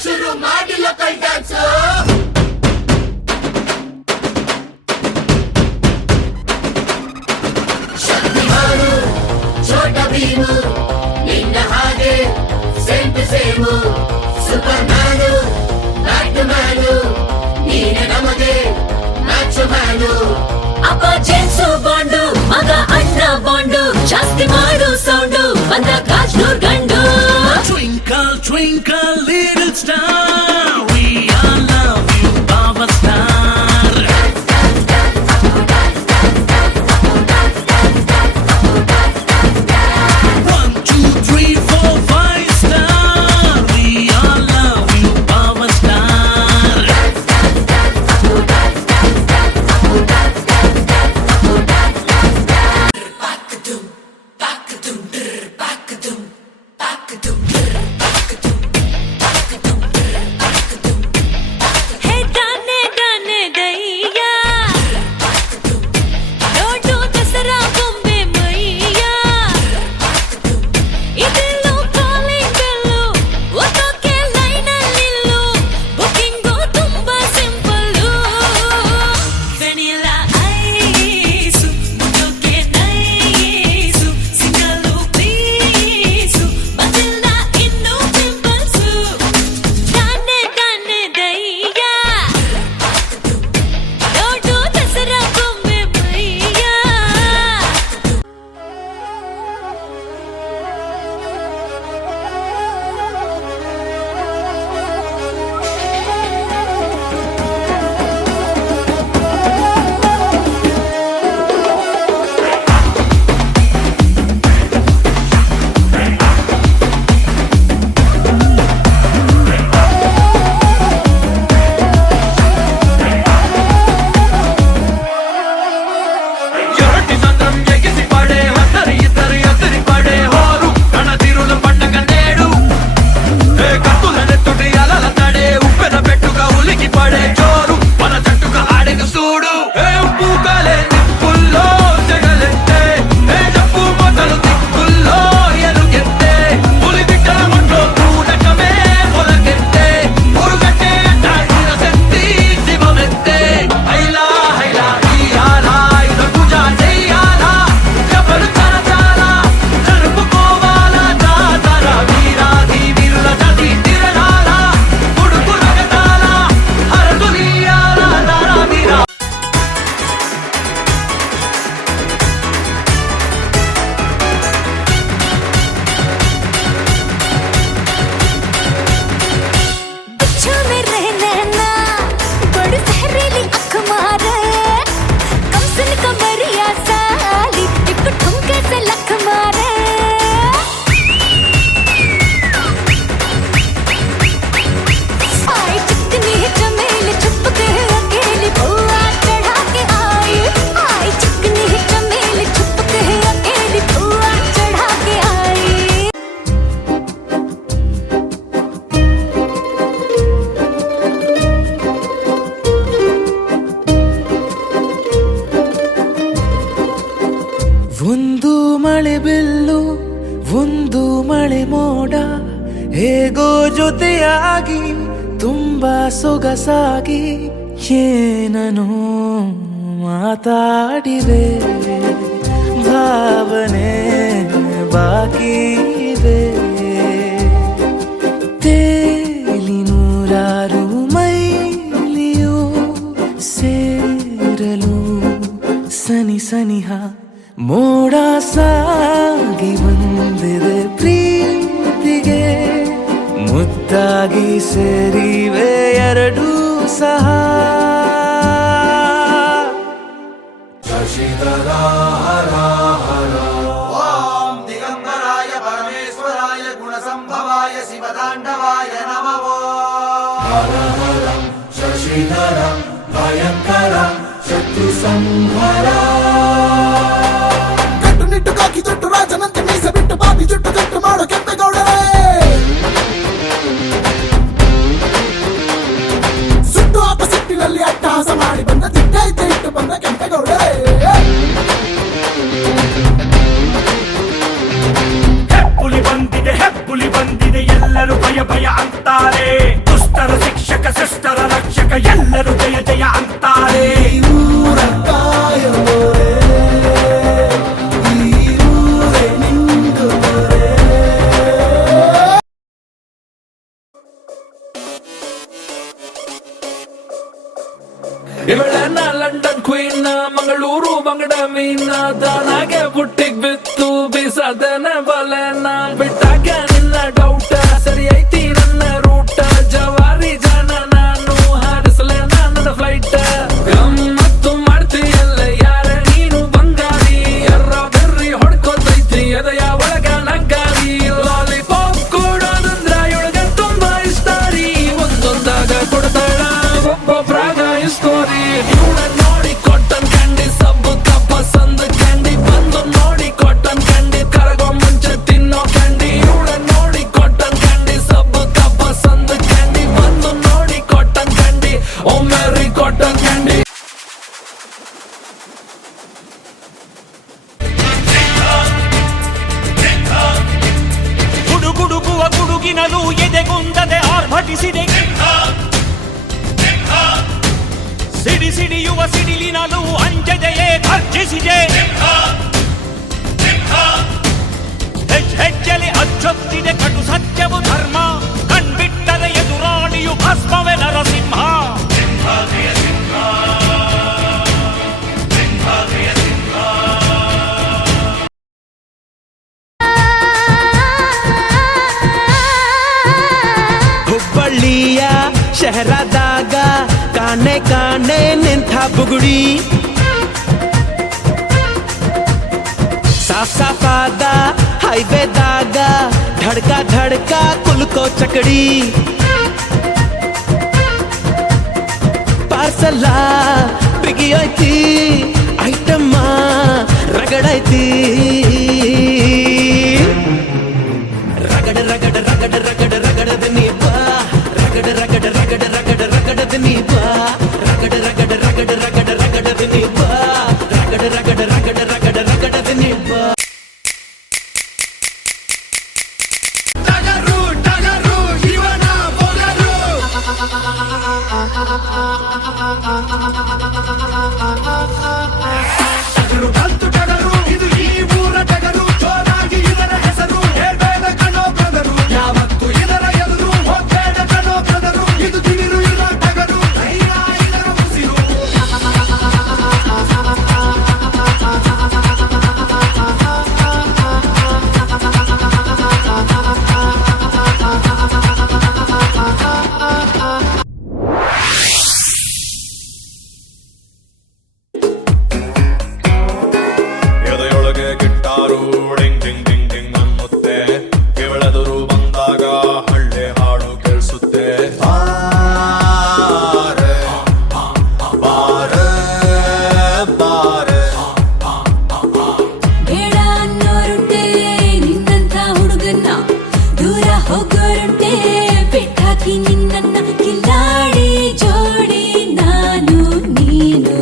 ಶುರು ಮಾಡಿ local dance Shaktimaan Chhota Bheem ನಿನ್ನ ಹಾಗೆ same to same Superman Batman ನೀನೆ ನಮಗೆ ಮ್ಯಾಚ್ ಮ್ಯಾನು ಅಪ್ಪ ಜೇಮ್ಸು ಬಾಂಡು ಮಗ ಅಣ್ಣ ಬಾಂಡು ಜಾಸ್ತಿ ಮಾಡು ಸೌಂಡು ಬಂದ ಕಾಜ್ನೂರ್ ಗಂಡು Twinkle, twinkle, little star, we all love you, Baba Star. One, two, three, four, five star, we all love you, Baba Star. ಹೇ ಡಾನೆ ಡಾನೆ ದಯ್ಯ ನೋಡು ದಸರಾ ಗೊಂಬೆ ಮೈಯ ಇದೆಲ್ಲೋ ಕಾಲಿಂಗ್ ಬೆಲ್ಲು ಓದೋಕೆ ಲೈನಲ್ಲಿಲ್ಲು ಬುಕ್ಕಿಂಗು ತುಂಬಾ ಸಿಂಪಲ್ಲು ವೆನಿಲಾ ಐಸು ಮುಟ್ಟೋಕೆ ನೈಸು ಸಿಂಗಲ್ಲು ಪ್ಲೀಸು ಬಂದಿಲ್ಲ ಇನ್ನೂ pimples ಡಾನೆ ಡಾನೆ ದಯ್ಯ ನೋಡು ದಸರಾ ಗೊಂಬೆ ಮೈಯ ಎರಟಿ ಸಂದ್ರಂ ಎಗಿಸಿ ಪಡೆ ಹತ್ತರಿ ಇತ್ತರಿ ಹತ್ತರಿ ಪಡೆ ಹೋರು ಕಣದಿರುಳು ಪಟ್ಟಕ ನೇಡು ಕತ್ತುಲ ನೆತ್ತುಟಿ ಅಲಲ ತಡೆ ಉಪ್ಪೆನ ಬೆಟ್ಟುಗ ಉಲಿಕಿ ಪಡೆ ಜೋರು ಮನ ಚಟ್ಟುಗ ಆಡೆಗ ಸೂಡು ಉಪ್ಪು ಕಲೆ ನಿಪ್ಪುಲ್ಲೋ ಜಗಲೆತ್ತೆ ಜಪ್ಪು ಮೊದಲು ತಿಕ್ಕುಲ್ಲೋ ಎಲುಗೆತ್ತೆ ಹುಲಿ ಬಿಟ್ಟಲ ಮೊಟ್ಟೋ ಕೂಡಕಮೇ ಹೊಲಗೆತ್ತೆ ಮುರುಗಟ್ಟೆ ಅಟ್ಟಾಡಿನ ಸೆತ್ತಿ ಶಿವಮೆತ್ತೆ ಹೈಲ ಹೈಲ ಈ ಹಾಲ ಇದು ಪೂಜಾ ಜೈಯಾಲ ಜಬಲು ಚರ ಚಾಲ ನರುಪುಕೋವಾಲ ಜಾತರ ವೀರಾಧಿ ವಿರುಲ ಜತಿ ತಿರಲಾಲ ಹುಡುಕು ರಗತಾಲ ಹರದುಲಿಯಾಲ ದಾರ ವೀರ बिच्छू में रहना ना बड़ी जहरीली अख मारे कम सुन कमरिया साली एक ठुमके से लख मारे आई चिकनी चमेली छुप के अकेली बुआ चढ़ा के आई चिकनी चमेली छुप के अकेली बुआ चढ़ा के आई ಒಂದು ಮಳೆ ಬಿಲ್ಲು ಒಂದು ಮಳೆ ಮೋಡ ಹೇಗೋ ಜೊತೆಯಾಗಿ ತುಂಬಾ ಸೊಗಸಾಗಿ ಏನನು ಮಾತಾಡಿವೆ ಭಾವನೆ ಬಾಕಿ ಇದೆ ತೇಲಿ ನೂರಾರು ಮೈಲಿಯು ಸೇರಲು ಸನಿ ಸನಿಹ ಮೋಡ ಸಾಗಿ ಬಂದಿದೆ ಪ್ರೀತಿಗೆ ಮುದ್ದಾಗಿ ಸೇರಿವೆ ಎರಡೂ ಸಹ ಶಶಿಧರ ಹರ ಹರ ಓಂ ದಿಗಂಬರಾಯ ಪರಮೇಶ್ವರಾಯ ಗುಣಸಂಭವಾಯ ಶಿವತಾಂಡವಾಯ ನಮಃ ಹರ ಹರ ಶಶಿಧರ ಭಯಂಕರ ಶತ್ರು ಸಂಹಾರ ಕಟ್ಟುನಿಟ್ಟು ಕಾಕಿ ಜುಟ್ಟು ರಾಜನಂತೆ ಮೀಸ ಬಿಟ್ಟು ಬಾಬಿ ಜುಟ್ಟು ಜುಟ್ಟು ಮಾಡೋ ಕೆಂಪೇಗೌಡರೇ ಸುಟ್ಟು ಆಪಸಿಟ್ಟಿನಲ್ಲಿ ಅಟ್ಟಹಾಸ ಮಾಡಿ ಬಂದ ತಿಟ್ಟೆ ಇಟ್ಟು ಬಂದ ಕೆಂಪೇಗೌಡರೇ ಹೆಪ್ಪುಲಿ ಬಂದಿದೆ ಎಲ್ಲರೂ ಭಯ ಭಯ ಅಂತಾರೆ ಇವಳನ್ನ ಲಂಡನ್ ಕ್ವೀನ್ ಮಂಗಳೂರು ಬಂಗಡ ಮೀನ ತಾನಾಗೆ ಬುಟ್ಟಿಗ್ ಬಿತ್ತು ಬೀಸದನ ಬಲೆನ ಬಿಟ್ಟಾಗ ನಿನ್ನ ಡೌಟ ಸರಿ ಐತಿ ನನ್ನ ರೂಟ ಜವಾರಿ ಜನ ನಾನು ಹಾರಿಸಲೆ ನನ್ನ ಫ್ಲೈಟ್ ಗಮ್ಮತ್ತು ಮಾಡ್ತೀಯಲ್ಲ ಯಾರ ನೀನು ಬಂಗಾರಿ ಎರ್ರ ಬೆರ್ರಿ ಹೊಡ್ಕೋತೈತಿ ಎದೆಯ ಒಳಗ ನಗ್ಗಾರಿ ಲಾಲಿಪಾಪ್ ಕೊಡೋದಂದ್ರ ಇವಳಗ ತುಂಬಾ ಇಷ್ಟ ರೀ ಒಂದೊಂದಾಗ ಕೊಡ್ತಾಳ ಒಬ್ಬೊಬ್ರಾಗ ಇಸ್ಕೋರಿ ಇವಳ ನೋಡಿ ಕಾಟನ್ ಕ್ಯಾಂಡಿ ಸಬ್ಬು ತಪ್ಪಸಂದ ಕ್ಯಾಂಡಿ ಬಂದು ನೋಡಿ ಕಾಟನ್ ಕ್ಯಾಂಡಿ ಕರಗೋ ಮುಂಚೆ ತಿನ್ನೋ ಕ್ಯಾಂಡಿ ಇವಳ ನೋಡಿ ಕಾಟನ್ ಕ್ಯಾಂಡಿ ಸಬ್ಬು ತಪ್ಪಸಂದ ಕ್ಯಾಂಡಿ ಬಂದು ನೋಡಿ ಕಾಟನ್ ಕ್ಯಾಂಡಿ ಓ ಮೇರಿ ಕಾಟನ್ ಕ್ಯಾಂಡಿ ಗುಡುಗುಡುಗುವ ಗುಡುಗಿನಲು ಎದೆಗುಂದದೆ ಆರ್ಭಟಿಸಿದೆ ಸಿಡಿ ಸಿಡಿಯುವ ಸಿಡಿಲಿನಲು ಅಂಜದೆಯೇ ಗರ್ಜಿಸಿದೆ ಹೆಜ್ಜೆಲಿ ಅಚ್ಚೊತ್ತಿದೆ ಕಟು ಸತ್ಯವು ಧರ್ಮ ಕಣ್ಬಿಟ್ಟದ ಎದುರಾಳಿಯು ಭಸ್ಮವೇ ನರಸಿಂಹ ಹುಬ್ಬಳ್ಳಿಯ ಶಹರದಾಗ ಕಾಣೆ ಕಾಣೆ ನಿಂತ ಬುಗುಡಿ ಸಾಫ್ ಸಾಫಾದ ಹೈವೇದಾಗ ಧಡ್ಕ ಧಡ್ಕ ಕುಲ್ಕೋ ಚಕಡಿ ಪಾರ್ಸಲ ಬಿಗಿಯೈತಿ ಐಟಮ್ಮ ರಗಡೈತಿ ರಗಡ ರಗಡ ರಗಡ ರಗಡ ರಗಡದ ನೀಪ ರಗಡ ರಗಡ ರಗಡ ರಗಡ ರಗಡದ ನೀಪ ರಗಡ ರಗಡ ರಗಡ ರಗಡ ರಗಡದ ನೀಪ ರಗಡ ರಗಡ ರಗಡ ರಗಡ ರಗಡದ ನೀಪ ಟಗರು ಟಗರು ಇವನ ಬೊಗರು ಟಗರು ಬಂತು ಟಗರು ಇದು ಈ ಊರ ಟಗರು ಜೋರಾಗಿ ಇದರ ಹೆಸರು ಹೇಳ್ಬೇಡ ಕಣೋ ಬ್ರದರು ಯಾವತ್ತು ಇದರ ಎದುರು ಹೋಗ್ಬೇಡ ಕಣೋ ಬ್ರದರು ಇದು ತಿಮಿರು ಇರೋ ಟಗರು ಧೈರ್ಯ ಇದರ ಉಸಿರು ಎದೆಯೊಳಗೆ guitar ding ding ding ding ಅನ್ನುತ್ತೆ ಇವಳೆದುರು ಬಂದಾಗ ಹಳ್ಳಿ ಹಾಡು ಕೇಳಿಸುತ್ತೆ ಬಾರೆ ಬಾರೆ ಬಾರೆ ಬೇಡ ಅನ್ನೋರುಂಟೆ ನಿನ್ನಂಥ ಹುಡುಗನ್ನ ದೂರ ಹೋಗೋರುಂಟೆ ಬಿಟ್ಟಾಕಿ ನಿನ್ನನ್ನ ಕಿಲ್ಲಾಡಿ ಜೋಡಿ ನಾನು ನೀನು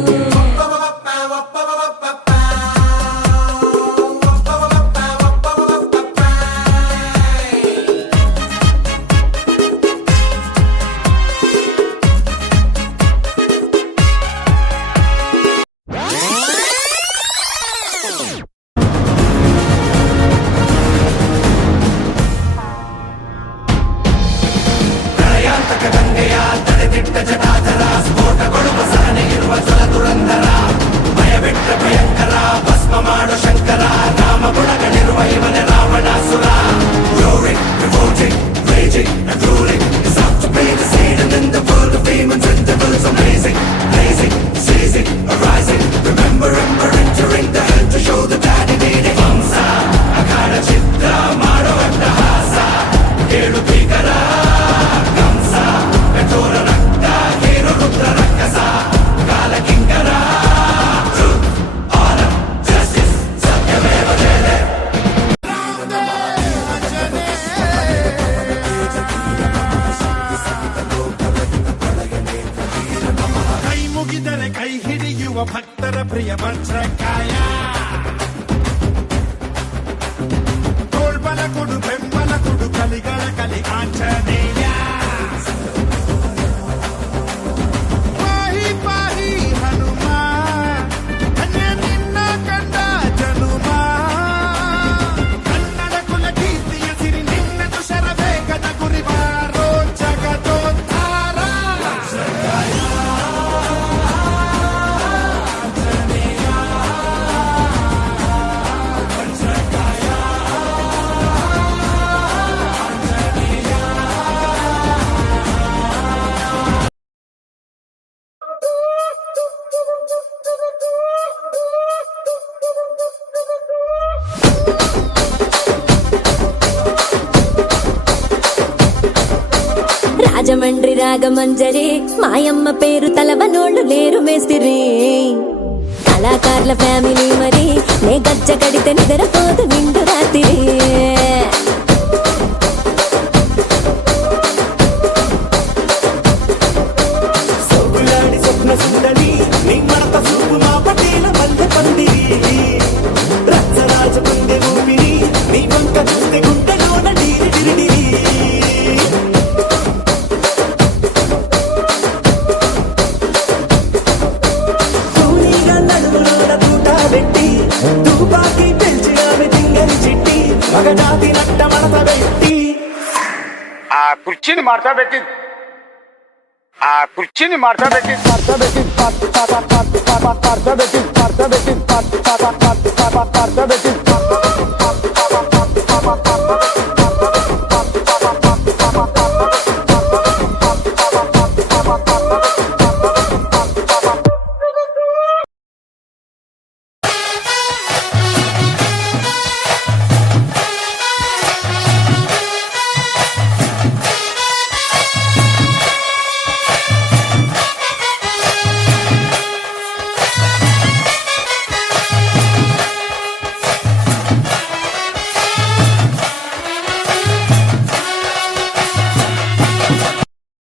ಕೈ ಮುಗಿದರೆ ಕೈ ಹಿಡಿಯುವ ಭಕ್ತರ ಪ್ರಿಯ ವಜ್ರಕಾಯ ತೋಳ್ಬಲ ಕೊಡು ಬೆಂಬಲ ಕೊಡು ಕಲಿಗಳ ಕಲಿ ಆಂಜನೇಯ ಪಾಹಿ ಪಾಹಿ ಹನುಮ ಧನ್ಯ ನಿನ್ನ ಕಂಡ ಜನುಮ ಕನ್ನಡ ಕುಲ ಕೀರ್ತಿಯ ಸಿರಿ ನಿನ್ನದು ಶರವೇಗದ ಗುರಿವಾರೋ ಜಗದೋದ್ಧಾರ రాజమండ్రి రాగమంజరి మాయమ్మ పేరు తలవనోళ్ళు లేరు మేస్తిరి కళాకారుల ఫ్యామిలీ మరి నే గజ్జ కడితే నిద్రపోదు నిండు రాత్రి సోగులాడి స్వప్న సుందరి నీ మడత సూపు మా పటేల మల్లె పందిరి రచ్చరాజ గుండె ఊపిరి నీ వంక చూస్తే గుండెలోన డీరి డిరిడిరి కూలీగా నడుములోన తూట పెట్టి తుపాకి పెంచి ఆమె తింగరి చిట్టి మగజాతి నట్ట మడత పెట్టి ఆ కుర్చీని మార్చా పెట్టి ఆ కుర్చీని మార్చా పెట్టి మార్చా పెట్టి మార్చా పెట్టి మార్చా పెట్టి మార్చా పెట్టి